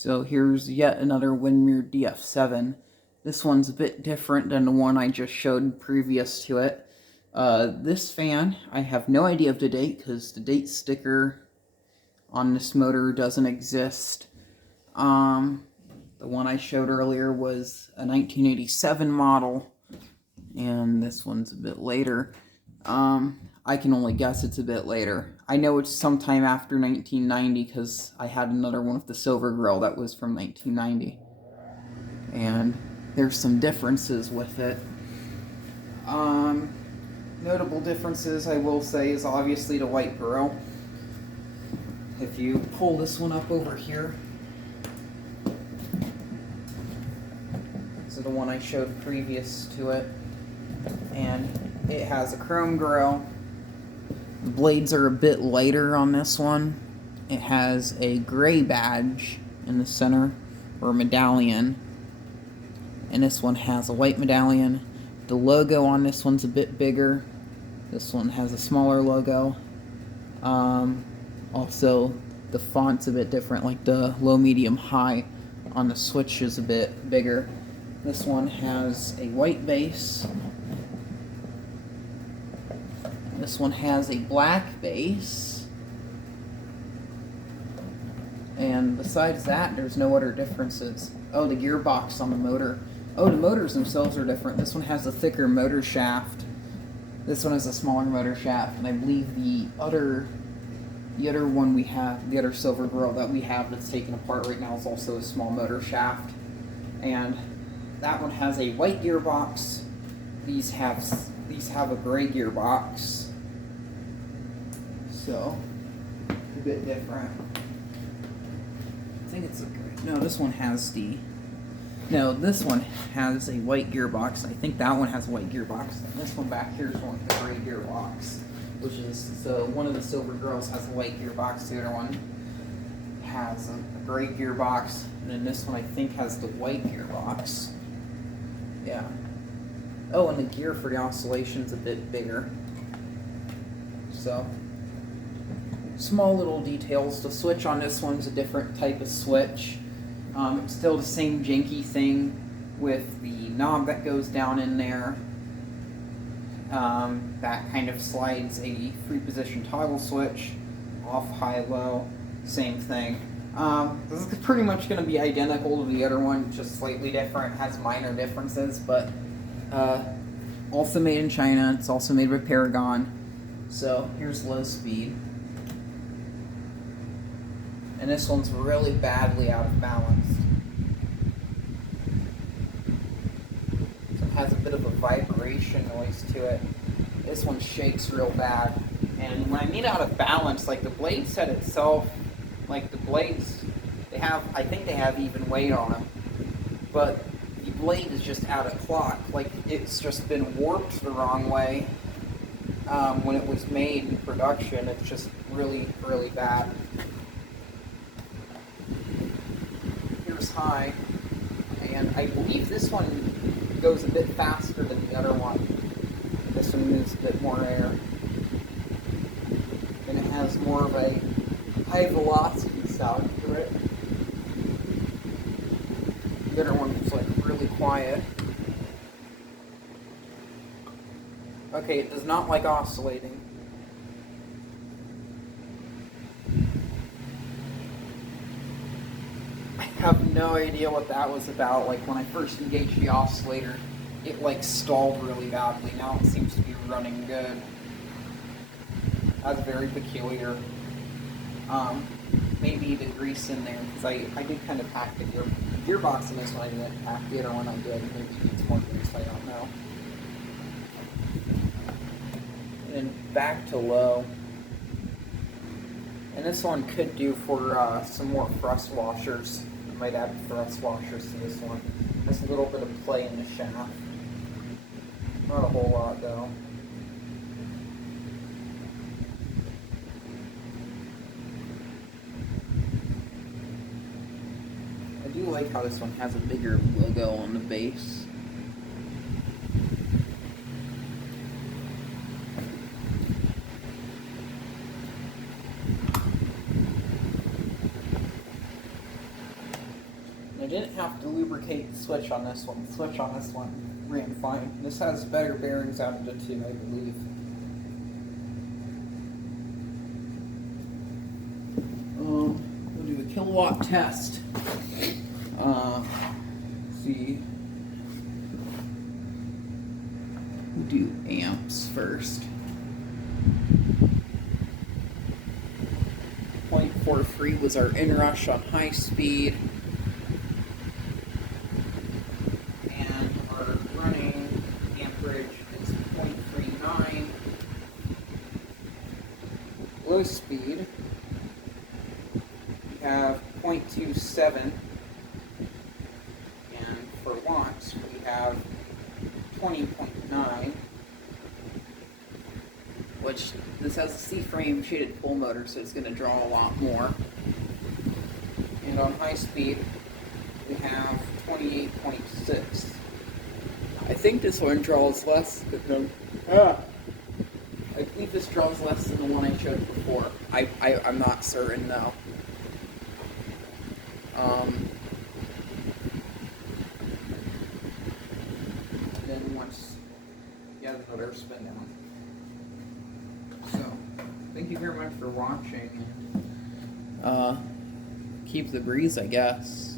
So here's yet another Windmere DF-7. This one's a bit different than the one I just showed previous to it. This fan, I have no idea of the date because the date sticker on this motor doesn't exist. The one I showed earlier was a 1987 model, and this one's a bit later. I can only guess it's a bit later. I know it's sometime after 1990 because I had another one with the silver grill that was from 1990. And there's some differences with it. Notable differences, I will say, is obviously the white grill. If you pull this one up over here, this is the one I showed previous to it, and it has a chrome grill. The blades are a bit lighter on this one. It has a gray badge in the center, or medallion, and this one has a white medallion. The logo on this one's a bit bigger. This one has a smaller logo. Also, the font's a bit different, like the low, medium, high on the switch is a bit bigger. This one has a white base. This one has a black base. And besides that, there's no other differences. Oh, the gearbox on the motor. Oh, the motors themselves are different. This one has a thicker motor shaft. This one has a smaller motor shaft. And I believe the other one we have, the other silver grill that we have that's taken apart right now, is also a small motor shaft. And that one has a white gearbox. These have a gray gearbox. So, a bit different. I think it's a gray. No, this one has the... No, this one has a white gearbox. I think that one has a white gearbox. And this one back here is one with the gray gearbox, which is, so one of the silver grills has a white gearbox, the other one has a gray gearbox, and then this one I think has the white gearbox. Yeah. Oh, and the gear for the oscillation's a bit bigger. So, small little details. The switch on this one's a different type of switch. It's still the same janky thing with the knob that goes down in there. That kind of slides a 3-position toggle switch, off, high, low, same thing. This is pretty much going to be identical to the other one, just slightly different, has minor differences, but also made in China. It's also made by Paragon. So here's low speed. And this one's really badly out of balance. So it has a bit of a vibration noise to it. This one shakes real bad. And when I mean out of balance, like the blade set itself, like the blades, I think they have even weight on them. But the blade is just out of clock. Like it's just been warped the wrong way. When it was made in production, it's just really, really bad. High, and I believe this one goes a bit faster than the other one. This one moves a bit more air, and it has more of a high velocity sound to it. The other one is like really quiet. Okay, it does not like oscillating. I have no idea what that was about. Like when I first engaged the oscillator, it like stalled really badly. Now it seems to be running good. That's very peculiar. Maybe the grease in there, because I did kind of pack the gearbox in this one. I didn't pack the other one. I did. Maybe it needs more grease. I don't know. And then back to low. And this one could do for some more thrust washers. Might add thrust washers to this one. There's a little bit of play in the shaft. Not a whole lot though. I do like how this one has a bigger logo on the base. didn't have to lubricate the switch on this one. The switch on this one ran fine. This has better bearings out of it too, I believe. We'll do a kilowatt test. Let's see. We'll do amps first. 0.43 was our inrush on high speed. And our running amperage is 0.39. Low speed, we have 0.27. And for watts, we have 20.9. Which this has a C-frame shaded pull motor, so it's going to draw a lot more. And on high speed, we have 28.6. I think this one draws less than I believe this draws less than the one I showed before. I'm not certain though. Then once you have the motor spin down. So, thank you very much for watching. Keep the breeze, I guess.